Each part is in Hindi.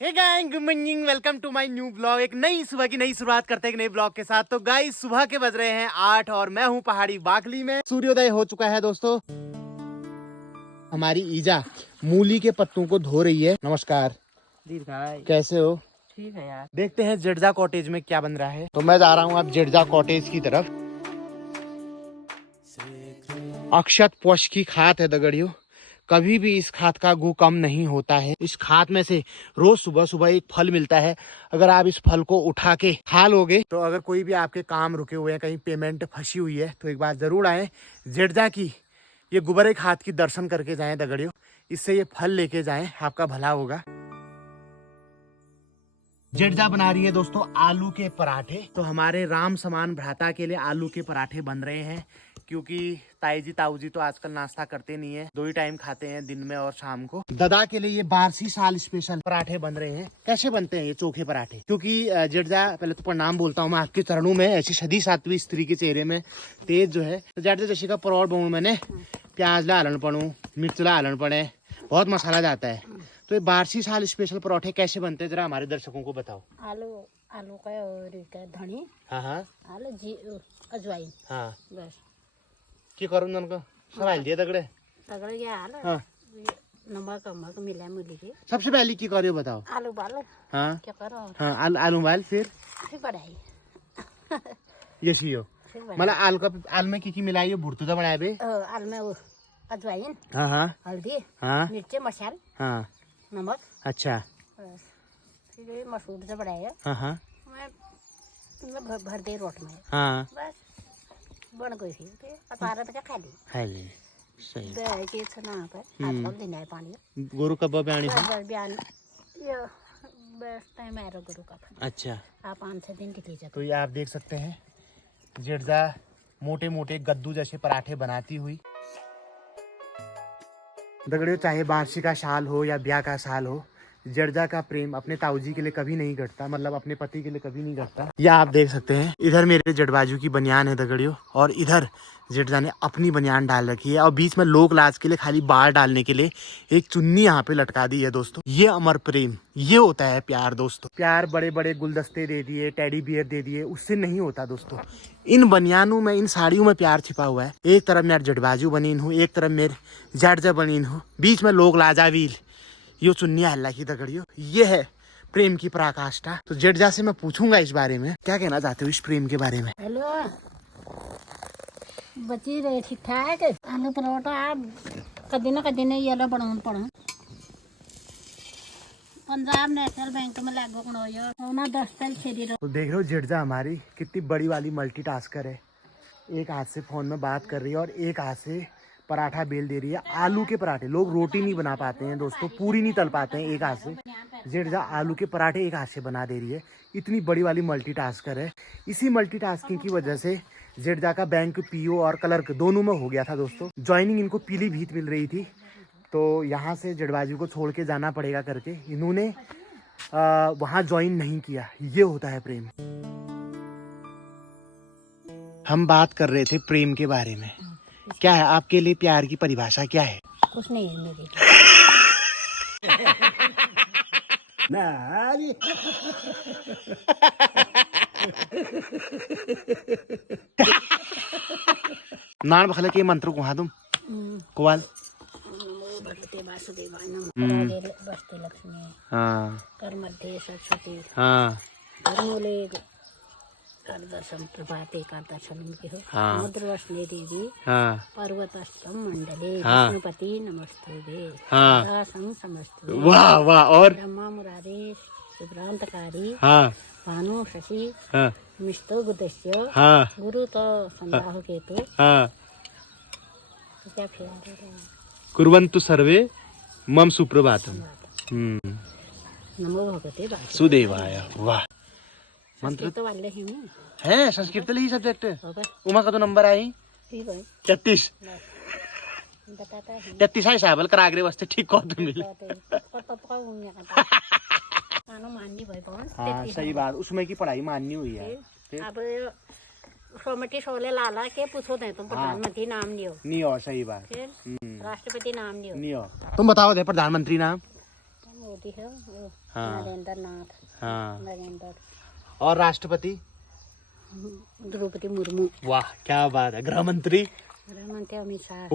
Hey guys, good morning, welcome to my new blog. एक नई सुबह की नई शुरुआत करते हैं एक नए ब्लॉग के साथ। तो गाइस, सुबह के बज रहे हैं 8 और मैं हूँ पहाड़ी बाकली में। सूर्योदय हो चुका है दोस्तों। हमारी ईजा मूली के पत्तों को धो रही है। नमस्कार दीर्घाय। कैसे हो? ठीक है यार। देखते हैं जडेजा कॉटेज में क्या बन रहा है। तो मैं जा रहा हूँ अब जडेजा कॉटेज की तरफ। अक्षत पोष की खाद है दगड़ियों। कभी भी इस खाद का गु कम नहीं होता है। इस खाद में से रोज सुबह सुबह एक फल मिलता है। अगर आप इस फल को उठा के खा लोगे तो अगर कोई भी आपके काम रुके हुए हैं, कहीं पेमेंट फंसी हुई है, तो एक बार जरूर आए जडेजा की ये गुब्बारे खाद की दर्शन करके जाएं दगड़ियों। इससे ये फल लेके जाएं, आपका भला होगा। जडेजा बना रही है दोस्तों आलू के पराठे। तो हमारे राम समान भ्राता के लिए आलू के पराठे बन रहे हैं, क्योंकि ताई जी ताऊ जी तो आजकल नाश्ता करते नहीं है, 2 ही टाइम खाते हैं, दिन में और शाम को। दादा के लिए ये बारसी साल स्पेशल पराठे बन रहे हैं। कैसे बनते हैं ये चोखे पराठे? क्योंकि जडेजा, पहले तो प्रणाम बोलता हूँ मैं आपके चरणों में। ऐसी सदी सातवीं स्त्री के चेहरे में तेज जो है। तो जडेजा जैसे का परोड़ बनू मैंने, प्याज ला हलन पड़ू, मिर्च ला हलन पड़े, बहुत मसाला जाता है। तो ये बारसी साल स्पेशल पराठे कैसे बनते हैं, जरा हमारे दर्शकों को बताओ। आलू का और का धनी। हाँ, आलू जी अजवाइन। हाँ, बस की करूँ उनको सवाल दिए दगड़े। तगड़ गया आलू। हाँ, नमक अमक मिला मिली के सबसे पहले की करियो बताओ। आलू बाल। हाँ क्या करो? हाँ, आलू बाल, फिर बढ़ाई। ये सीयो मतलब आलू में की मिलाई भुरतुदा बनाए बे। आलू में वो अजवाइन, हाँ हाँ हल्दी, हाँ मिर्चे, मसाल, हाँ, नमक। अच्छा, बस फिर ये मसूर से बढ़ाया। हाँ हाँ मैं भर दे रोट में। हाँ, बस बन गई फिर अतारा तक खा ली। है ले सही। दे के छना पर हाथ खोल देना है पानी। गोरू कब बयानी है? बस बयान ये बस टाइम आ रहा गुरु का। अच्छा, आप 5-6 दिन के लिए जाते। तो ये आप देख सकते हैं जडेजा मोटे मोटे गद्दू जैसे पराठे बनाती हुई। दगड़ियों, चाहे बारसी का साल हो या ब्याह का साल हो, जडेजा का प्रेम अपने ताऊजी के लिए कभी नहीं घटता, मतलब अपने पति के लिए कभी नहीं घटता। यह आप देख सकते हैं, इधर मेरे जडबाजू की बनियान है दगड़ियों, और इधर जडेजा ने अपनी बनियान डाल रखी है, और बीच में लोक लाज के लिए खाली बाल डालने के लिए एक चुन्नी यहाँ पे लटका दी है दोस्तों। ये अमर प्रेम, ये होता है प्यार दोस्तों। प्यार बड़े बड़े गुलदस्ते दे दिए, टेडी बियर दे दिए, उससे नहीं होता दोस्तों। इन बनियानों में, इन साड़ियों में प्यार छिपा हुआ है। एक तरफ मेरा जडबाजू बनीन हूँ, एक तरफ मेरे जडेजा बनीन हूँ, बीच में लोक लाजावील यो चुन्निया हल्ला की दगड़ियों। ये है प्रेम की पराकाष्ठा। तो जडेजा से मैं पूछूंगा इस बारे में, क्या कहना चाहते हो इस प्रेम के बारे में? हेलो बची रहे ठीक ठाक। आलू परोठा कदी ना ये लो बनाऊं पड़ा। पंजाब नेशनल बैंक में लागू करो ना 10 साल छेड़ी रहो। तो देख रहे हो जडेजा हमारी कितनी बड़ी वाली मल्टीटास्कर है। एक हाथ से फोन में बात कर रही है और एक हाथ से पराठा बेल दे रही है। आलू के पराठे, लोग रोटी नहीं बना पाते हैं दोस्तों, पूरी नहीं तल पाते हैं एक हाथ से। जडेजा आलू के पराठे एक हाथ से बना दे रही है। इतनी बड़ी वाली मल्टीटास्कर है। इसी मल्टीटास्किंग की वजह से जडेजा का बैंक पीओ और क्लर्क दोनों में हो गया था दोस्तों। ज्वाइनिंग इनको पीलीभीत मिल रही थी, तो यहाँ से जडबाजू को छोड़ के जाना पड़ेगा करके इन्होंने वहाँ ज्वाइन नहीं किया। ये होता है प्रेम। हम बात कर रहे थे प्रेम के बारे में। क्या है आपके लिए प्यार की परिभाषा, क्या है? कुछ नहीं है मेरी। नान बखले के मंत्र को तुम कुवाल। भगवते वासुदेवाय नमः। बस्ते लक्ष्मी। हाँ कर मध्य सरस्वती। हाँ मूले कर दर्शन प्रभाते का दर्शन के हो। हाँ। मुद्रवस्ने देवी। हाँ पर्वतस्थम मंडले। हाँ। विष्णुपति नमस्तुते। हाँ। दासं समस्तुते। वाह वाह। और ब्रह्मा मुरारे शुभ्रांतकारी। हाँ भानु शशि हाँ मिष्टो गुदस्य। हाँ गुरु तो संदाह केतु। हाँ, तो क्या फिर कुर्वन्तु सर्वे मम सुप्रभातम। नमो भगवते सुदेवाय। वाह, मंत्र तो वाले ही है। संस्कृत ही सब्जेक्ट होगा। उमा का तो नंबर आई ठीक है 33 बताता है 33 है साहब करागरे वास्ते ठीक कौन तो मिले। माननी भाई कौन। हाँ सही बात, उसमें की पढ़ाई माननी हुई है। अब सोमटी सोले लाला के पूछो दे तुम प्रधानमंत्री नाम लियो। नहीं हो, सही बात। फिर राष्ट्रपति नाम लियो। नहीं हो, तुम बताओ दे प्रधानमंत्री नाम। मोदी है वो, हाँ। नरेंद्र नाथ, हाँ। नरेंद्र। और राष्ट्रपति? द्रौपदी मुर्मू। वाह क्या बात है। गृह मंत्री? गृह मंत्री अमित शाह।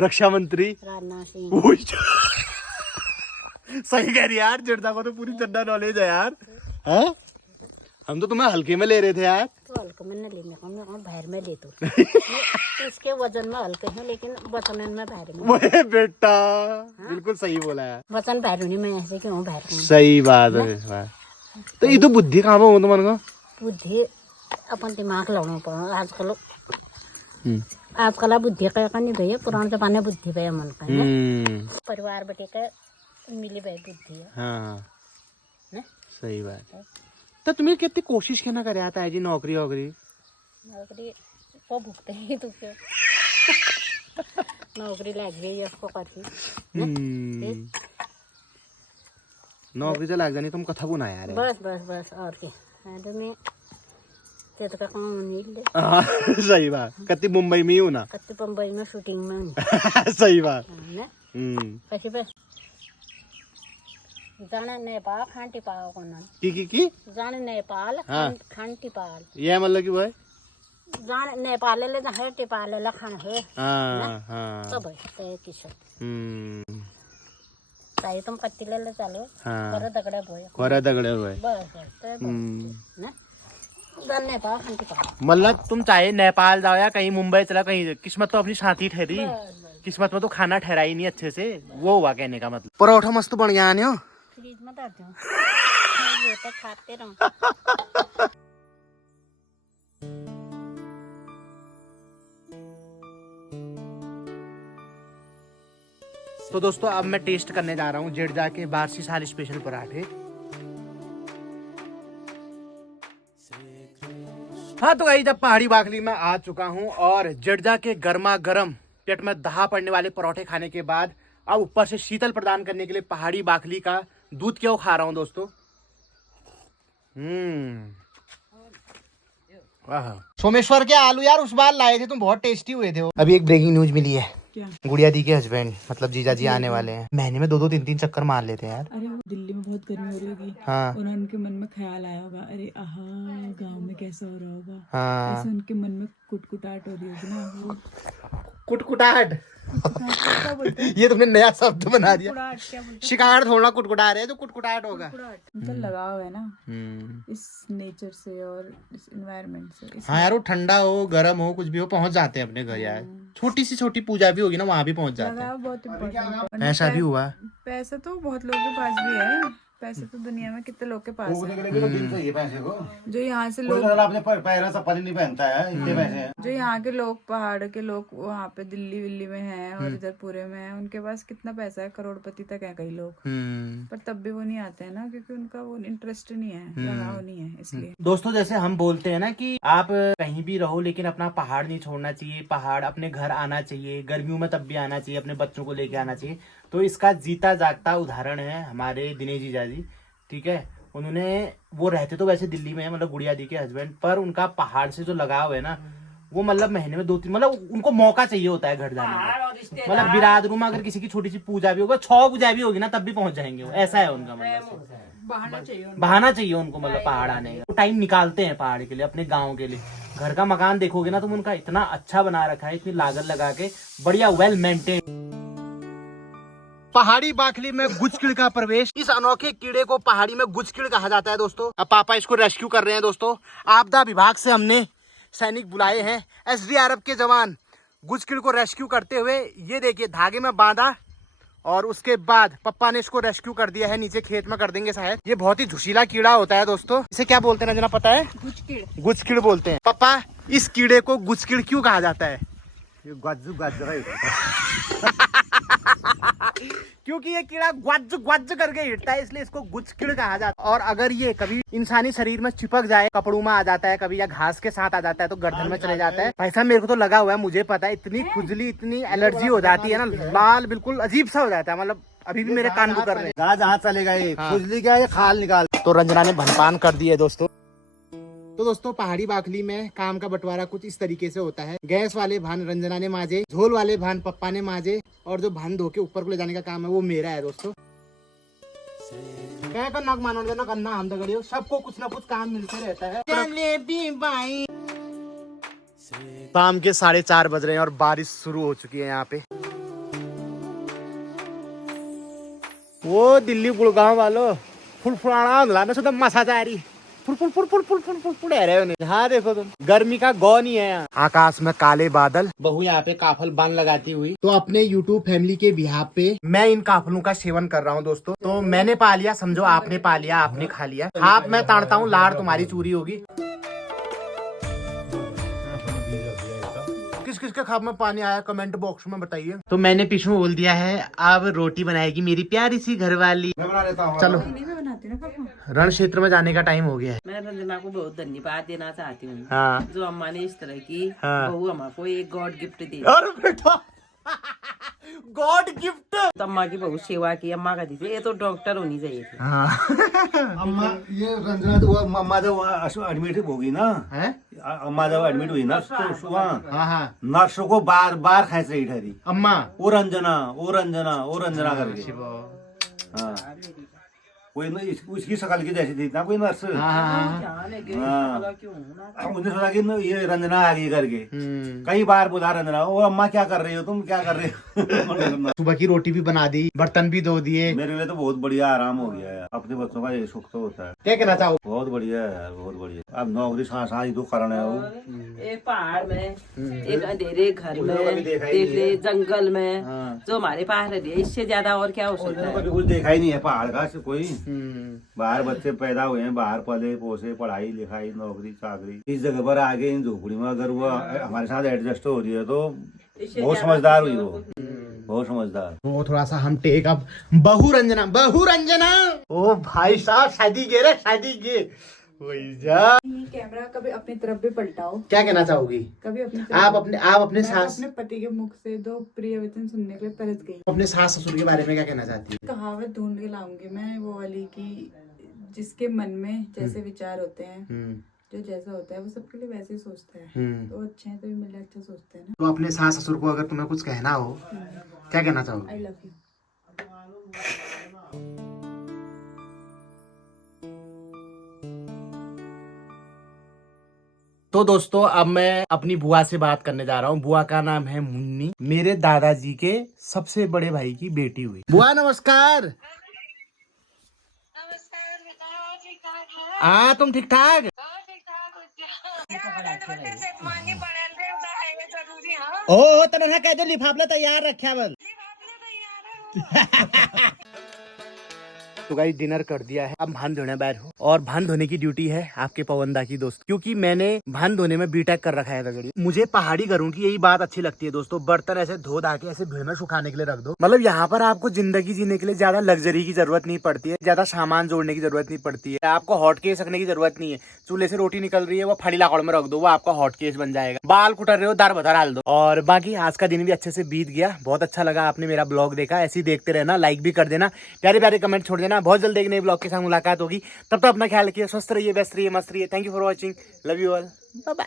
रक्षा मंत्री? राजनाथ सिंह। सही कह रही यार, जड़ता को तो पूरी जनरल नॉलेज है यार। हाँ? हम तो तुम्हें हल्के में ले रहे थे यार। तो हल्के में नहीं लेने को, मैं बाहर में ले तो इसके वजन में हल्के हैं लेकिन वचन में बाहर में। ओए बेटा बिल्कुल सही बोला यार। वचन बाहर नहीं, मैं ऐसे क्यों बाहर में। सही बात है इस बात। तो ये तो बुद्धि कहाँ हो तुम्हारे को? बुद्धि अपन दिमाग लाना पड़ा आजकल। आजकल बुद्धि का नहीं भैया, पुराने जमाने बुद्धि भैया मन का परिवार बेटे का मिली भाई बुद्धि है। हाँ सही बात है। तो तुम्हें कितनी कोशिश करना कर आता है जी नौकरी वोकरी? नौकरी को भुगते ही तो क्यों नौकरी लग गई है उसको करके। नौकरी तो लग जानी, तुम कथा बुना यार। बस बस बस और क्या तो मैं तो का काम नहीं ले। सही बात। कत्ती मुंबई में ही हूँ ना, कत्ती बम्बई में शूटिंग में हूँ। सही बात। कैसी पे जाने नेपाल खांटी पाल को ना की जाने नेपाल हाँ। खांटी पाल ये मतलब कि भाई जाने नेपाल ले जहाँ टिपाल ले खान है। हाँ हाँ सब है ते किशोर ताई तुम कत्ती ले चलो। हाँ। करे दगड़े बोए कोरा दगड़े हुए। बस बस ते ना जाने नेपाल खांटी पाल। मतलब तुम चाहे नेपाल जाओ या कहीं मुंबई चला, कहीं किस्मत तो अपनी साथी ठहरी। किस्मत में तो खाना ठहरा ही नहीं अच्छे से, वो हुआ कहने का मतलब। परोठा मस्त बन गया ने हो। फ्रीज में डाल दो ये तो खाते रहो। तो दोस्तों अब मैं टेस्ट करने जा रहा हूँ जेडजा के बारसी साल स्पेशल पराठे। हाँ तो भाई जब पहाड़ी बाखली में आ चुका हूँ और जेडजा के गर्मा गर्म पेट में दहा पड़ने वाले परोठे खाने के बाद अब ऊपर से शीतल प्रदान करने के लिए पहाड़ी बाखली का दूध क्यों खा रहा हूँ दोस्तों। सोमेश्वर के आलू यार उस बार लाए थे तुम, बहुत टेस्टी हुए थे वो। अभी एक ब्रेकिंग न्यूज मिली है। क्या? गुड़िया दी के हस्बैंड मतलब जीजा जी आने वाले हैं। महीने में 2-2 3-3 चक्कर मार लेते हैं यार। अरे वो दिल्ली में बहुत गर्मी हो रही होगी। हाँ। और उनके मन में ख्याल आया होगा, अरे आहा गांव में कैसा हो रहा होगा। हाँ। ऐसे उनके मन में कुटकुटाहट हो रही होगी ना। वो कुटकुटाहट क्या बोलते हैं? ये तुमने नया शब्द बना दिया। कुटकुटाहट क्या बोलते हैं? शिकार थोड़ा कुटकुटा रहे हैं तो कुटकुटाहट होगा। उनका लगाव है ना इस नेचर से और इस एनवायरनमेंट से। हाँ यार वो ठंडा हो गर्म हो कुछ भी हो पहुंच जाते हैं अपने घर यार। छोटी सी छोटी पूजा भी होगी ना वहाँ भी पहुंच जाते हैं। लगाव बहुत इम्पोर्टेंट। ऐसा भी हुआ। पैसा तो बहुत लोगों के पास भी है, पैसे तो दुनिया में कितने लोग के पास है। पैसे को जो यहाँ से लोग अपने पैरों चप्पल नहीं पहनता है, इतने पैसे हैं। जो यहाँ के लोग पहाड़ के लोग वहाँ पे दिल्ली विल्ली में हैं और इधर पूरे में हैं, उनके पास कितना पैसा है, करोड़पति तक है कई लोग। पर तब भी वो नहीं आते हैं ना, क्योंकि उनका वो इंटरेस्ट नहीं है, लगाव नहीं है इसलिए। दोस्तों जैसे हम बोलते हैं ना कि आप कहीं भी रहो लेकिन अपना पहाड़ नहीं छोड़ना चाहिए, पहाड़ अपने घर आना चाहिए, गर्मियों में तब भी आना चाहिए, अपने बच्चों को लेके आना चाहिए। तो इसका जीता जागता उदाहरण है हमारे दिनेश जीजा जी। ठीक है, उन्होंने वो रहते तो वैसे दिल्ली में है मतलब गुड़िया दी के हस्बैंड, पर उनका पहाड़ से जो लगाव है ना वो मतलब महीने में 2-3 मतलब उनको मौका चाहिए होता है घर जाने का। मतलब बिरादरों में अगर किसी की छोटी सी पूजा भी होगा 6 पूजा भी होगी ना तब भी पहुंच जाएंगे वो, ऐसा है उनका मतलब। बहाना चाहिए उनको मतलब पहाड़ आने का। वो टाइम निकालते हैं पहाड़ के लिए, अपने गाँव के लिए। घर का मकान देखोगे ना तुम उनका इतना अच्छा बना रखा है, इतनी लागत लगा के, बढ़िया वेल मेंटेन। पहाड़ी बाखली में गुजकिड़ का प्रवेश। इस अनोखे कीड़े को पहाड़ी में गुजकिड़ कहा जाता है दोस्तों। अब पापा इसको रेस्क्यू कर रहे हैं दोस्तों। आपदा विभाग से हमने सैनिक बुलाए हैं, SDRF के जवान गुजकिड़ को रेस्क्यू करते हुए ये देखिए धागे में बांधा और उसके बाद पप्पा ने इसको रेस्क्यू कर दिया है, नीचे खेत में कर देंगे शायद। ये बहुत ही झुशीला कीड़ा होता है दोस्तों। इसे क्या बोलते हैं रंजना पता है? गुजकिड़। गुजकिड़ बोलते हैं। पापा इस कीड़े को गुजकिड़ क्यों कहा जाता है? क्योंकि ये कीड़ा ग्वज ग्वज करके हिटता है इसलिए इसको गुजकिड़ कहा जाता है। और अगर ये कभी इंसानी शरीर में चिपक जाए, कपड़ों में आ जाता है कभी या घास के साथ आ जाता है तो गर्दन में चले जाता है। ऐसा मेरे को तो लगा हुआ है, मुझे पता है, इतनी खुजली इतनी एलर्जी हो जाती है ना, लाल बिल्कुल अजीब सा हो जाता है। मतलब अभी भी मेरे कान कर रहे हैं। जहाँ चलेगा ये खुजली क्या है, खाल निकाल। तो रंजना ने भनपान कर दी है दोस्तों। तो दोस्तों पहाड़ी बाखली में काम का बंटवारा कुछ इस तरीके से होता है। गैस वाले भान रंजना ने माजे, झोल वाले भान पप्पा ने माजे और जो भान धो के ऊपर को ले जाने का काम है वो मेरा है दोस्तों। क्या को नक मानो ना करना हम दगड़ियों, सबको कुछ ना कुछ काम मिलते रहता है। जलेबी बाई। शाम के 4:30 बज रहे हैं और बारिश शुरू हो चुकी है यहाँ पे। वो दिल्ली गुड़गांव वालों फुलफुलाना लाना सुधा मसाजारी फुल हाँ देखो तुम, गर्मी का गौ नहीं है यहाँ। आकाश में काले बादल, बहू यहाँ पे काफल बांध लगाती हुई। तो अपने YouTube फैमिली के बिहाफ पे मैं इन काफलों का सेवन कर रहा हूँ दोस्तों। तो मैंने पा लिया, समझो आपने पा लिया, आपने खा लिया। आप मैं ताड़ता हूँ, लाड़ तुम्हारी चूरी होगी। किस किस के खाब में पानी आया कमेंट बॉक्स में बताइए। तो मैंने पीछे बोल दिया है, अब रोटी बनाएगी मेरी प्यारी सी घरवाली। मैं बना लेता हूँ। मैं चलो बनाती हूँ ना पापा। रण क्षेत्र में जाने का टाइम हो गया है। मैं रंजना को बहुत धन्यवाद देना चाहती हूँ, हाँ जो अम्मा ने इस तरह की हाँ। बहू अम्मा को एक गॉड गिफ्ट दी। अरे बेटा गॉड गिफ्ट। तो अम्मा की बहुत सेवा की, अम्मा का दी ये तो डॉक्टर होनी चाहिए थी। हाँ अम्मा ये रंजना तो वो अम्मा जब एडमिट होगी ना, है? अम्मा जब एडमिट हुई ना तो वहाँ हाँ हाँ नर्सों को बार बार खींच रही ठहरी, अम्मा। ओ रंजना ओ रंजना ओ रंजना करके। हाँ कोई न उसकी शकल की जैसी थी ना कोई नर्स। हाँ उन्हें सोचा कि ये रंजना आ गई करके, कई बार बोला रंजना, ओ अम्मा क्या कर रही हो तुम, क्या कर रही हो। सुबह की रोटी भी बना दी, बर्तन भी धो दिए। मेरे लिए तो बहुत बढ़िया आराम हो गया है, अपने बच्चों का ये सुख तो होता है। क्या कहना चाहो? बहुत बढ़िया है यार, बहुत बढ़िया। अब नौकरी सांस तो करना है वो। एक पहाड़ में, एक अंधेरे घर में, देख ले जंगल में, जो हमारे पास रह है, इससे ज्यादा और क्या हो सकता है। कभी कुछ देखा ही नहीं है पहाड़ का कोई। बाहर बच्चे पैदा हुए हैं, बाहर पले पोसे, पढ़ाई लिखाई नौकरी चाकरी, इस जगह पर आगे इन झोपड़ी में अगर वो हमारे साथ एडजस्ट हो रही है तो बहुत समझदार हुई वो, बहुत समझदार। वो थोड़ा सा हम टेक अब बहु रंजना। ओ भाई साहब शादी के रे, शादी के कैमरा कभी अपनी तरफ भी पलटाओ। क्या कहना चाहोगी? कभी अपनी आप अपने मैं सास अपने पति के मुख से 2 प्रिय वचन सुनने के लिए तरस गई। अपने सास ससुर के बारे में क्या कहना चाहती है? कहावत ढूंढ के लाऊंगी मैं वो वाली की, जिसके मन में जैसे विचार होते हैं, जो जैसा होता है वो सबके लिए वैसे ही सोचता है। तो अच्छे हैं तो भी मिले अच्छा सोचते हैं ना। तो अपने सास ससुर को अगर तुम्हें कुछ कहना हो, क्या कहना चाहोगे? I love you. तो दोस्तों अब मैं अपनी बुआ से बात करने जा रहा हूँ। बुआ का नाम है मुन्नी, मेरे दादाजी के सबसे बड़े भाई की बेटी हुई। बुआ नमस्कार। हाँ तुम ठीक ठाक? ओ तना कह दो लिफाफला तैयार रखा बल। तो गाइस डिनर कर दिया है, अब भान धोने बैठ हो। और भान धोने की ड्यूटी है आपके पवनदा की दोस्त, क्योंकि मैंने भान धोने में बीटेक कर रखा है दगड़ी। मुझे पहाड़ी घरों की यही बात अच्छी लगती है दोस्तों, बर्तन ऐसे धो धा के ऐसे भीड़ में सुखाने के लिए रख दो। मतलब यहाँ पर आपको जिंदगी जीने के लिए ज्यादा लग्जरी की जरूरत नहीं पड़ती है, ज्यादा सामान जोड़ने की जरूरत नहीं पड़ती है, आपको हॉट केस रखने की जरूरत नहीं है। चूल्हे से रोटी निकल रही है वो फड़ी लाकड़ में रख दो, वो आपका हॉट केस बन जाएगा। बाल कुटर रहे हो दार बता डाल दो। और बाकी आज का दिन भी अच्छे से बीत गया, बहुत अच्छा लगा आपने मेरा ब्लॉग देखा। ऐसे ही देखते रहना, लाइक भी कर देना, प्यारे प्यारे कमेंट छोड़ देना। बहुत जल्द एक नए ब्लॉग के साथ मुलाकात होगी, तब तक अपना ख्याल रखिए, स्वस्थ रहिए, व्यस्त रहिए, मस्त रहिए। Thank you for watching, love you all, bye bye.